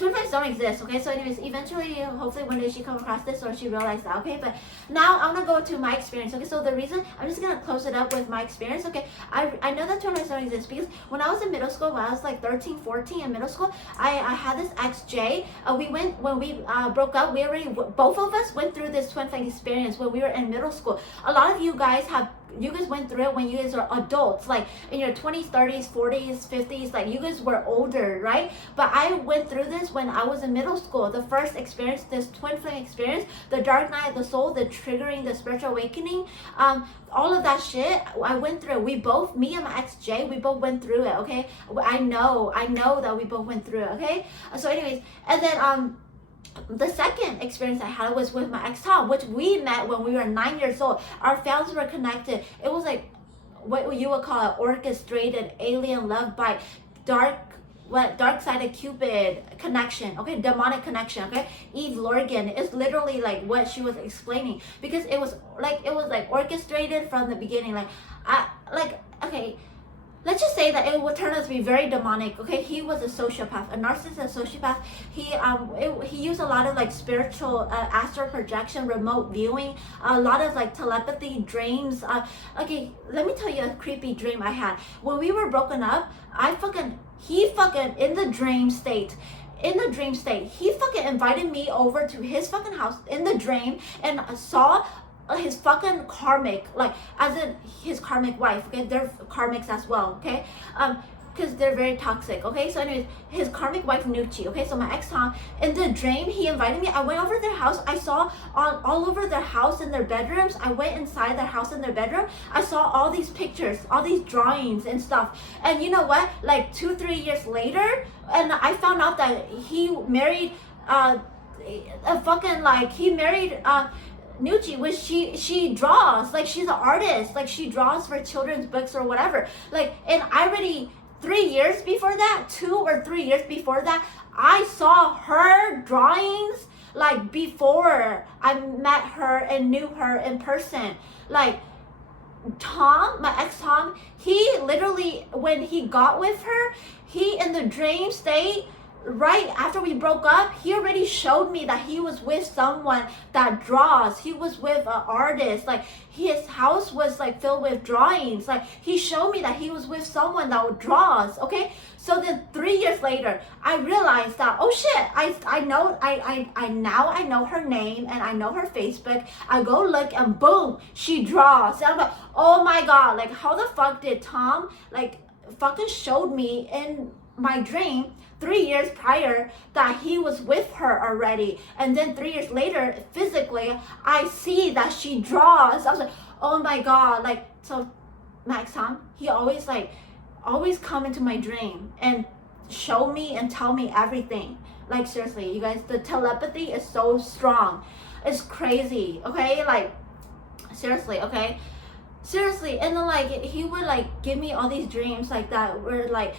twin flames don't exist, okay? So anyways, eventually, hopefully one day she come across this or she realized that, okay? But now I'm gonna go to my experience, okay? So the reason, I'm just gonna close it up with my experience, okay? I know that twin flames don't exist because when I was in middle school, when I was like 13, 14 in middle school, I had this ex Jay. When we broke up, we already, both of us went through this twin flame experience when we were in middle school. A lot of you guys went through it when you guys are adults, like in your 20s, 30s, 40s, 50s, like you guys were older, right? But I went through this when I was in middle school. The first experience, this twin flame experience, the dark night of the soul, the triggering, the spiritual awakening, all of that shit, I went through. We both, me and my ex Jay, we both went through it, okay? I know that we both went through it, okay? So anyways, and then the second experience I had was with my ex Tom, which we met when we were 9 years old. Our families were connected. It was like what you would call an orchestrated alien Lovebite, dark-sided Cupid connection, okay, demonic connection, okay. Eve Lorgan is literally like what she was explaining, because it was like orchestrated from the beginning. Okay. Let's just say that it would turn out to be very demonic, okay? He was a sociopath, a narcissist, a sociopath. He used a lot of like spiritual astral projection, remote viewing, a lot of like telepathy, dreams. Okay, let me tell you a creepy dream I had. When we were broken up, he fucking in the dream state, he fucking invited me over to his fucking house in the dream and saw his fucking karmic, like as in his karmic wife, okay? They're karmics as well, okay? Because they're very toxic, okay? So anyways, his karmic wife Nucci, okay? So my ex Tom, in the dream, he invited me. I went over their house. I saw all over their house in their bedrooms. I went inside their house in their bedroom. I saw all these pictures, all these drawings and stuff. And you know what? Like 2-3 years later, and I found out that he married Nucci, which she draws, like she's an artist, like she draws for children's books or whatever. Like, and I already 3 years before that, 2 or 3 years before that, I saw her drawings like before I met her and knew her in person. Like Tom, my ex Tom, he literally, when he got with her, he in the dream state, right after we broke up, he already showed me that he was with someone that draws. He was with an artist. Like his house was like filled with drawings. Like he showed me that he was with someone that draws, okay? So then 3 years later, I realized that, oh shit, I know her name and I know her Facebook. I go look and boom, she draws. And I'm like, oh my God, like how the fuck did Tom like fucking showed me in my dream 3 years prior that he was with her already, and then 3 years later physically I see that she draws. I was like, oh my God. Like, so Max Tom, he always come into my dream and show me and tell me everything. Like seriously, you guys, the telepathy is so strong. It's crazy, okay? Like seriously, okay? Seriously. And then like he would like give me all these dreams like that we're like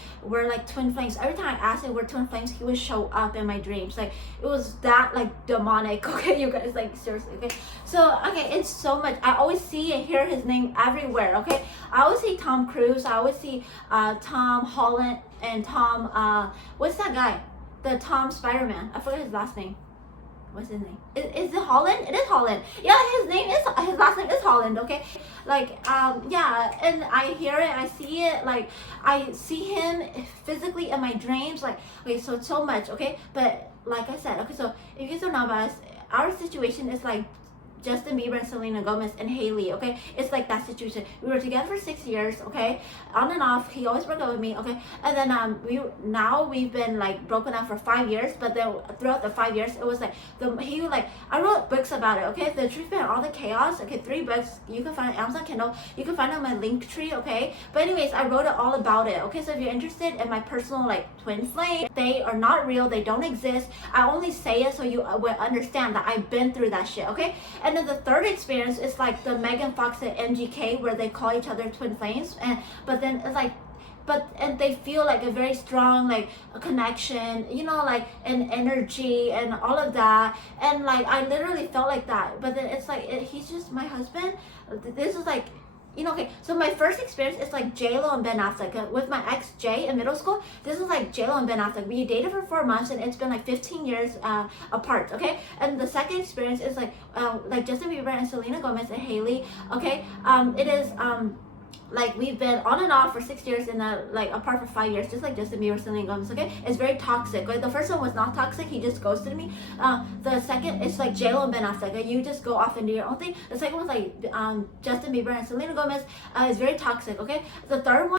twin flames. Every time I asked him we're twin flames, he would show up in my dreams. Like it was that like demonic, okay, you guys, like seriously, okay? So okay, it's so much. I always see and hear his name everywhere, okay? I always see Tom Cruise, I always see Tom Holland and Tom what's that guy, the Tom Spider-Man, I forgot his last name. What's his name? Is it Holland? It is Holland. Yeah, his last name is Holland, okay? Like, yeah, and I hear it, I see it, like, I see him physically in my dreams, like, okay, so it's so much, okay? But, like I said, okay, so if you guys don't know about us, our situation is like Justin Bieber and Selena Gomez and Haley, okay? It's like that situation. We were together for 6 years, okay? On and off, he always broke up with me, okay? And then we've been like broken up for 5 years, but then throughout the 5 years, it was like I wrote books about it, okay? The Truth Behind All the Chaos, okay? 3 books you can find on Amazon Kindle. You can find on my link tree, okay? But anyways, I wrote it all about it, okay? So if you're interested in my personal like twin flame, they are not real, they don't exist. I only say it so you will understand that I've been through that shit, okay? And then the third experience is like the Megan Fox and MGK, where they call each other twin flames, and they feel like a very strong like a connection, you know, like an energy and all of that. And like I literally felt like that, but then it's like he's just my husband. This is like Okay, so my first experience is like J-Lo and Ben Affleck. With my ex Jay in middle school, this is like J-Lo and Ben Affleck. We dated for 4 months and it's been like 15 years apart, okay? And the second experience is like Justin Bieber and Selena Gomez and Haley, okay? It is like we've been on and off for 6 years and like apart for 5 years, just like Justin Bieber, Selena Gomez. Okay, it's very toxic. Right? The first one was not toxic; he just ghosted me. The second is like J-Lo and Ben Affleck. You just go off and do your own thing. The second one's like Justin Bieber and Selena Gomez. It's very toxic. Okay, the third one.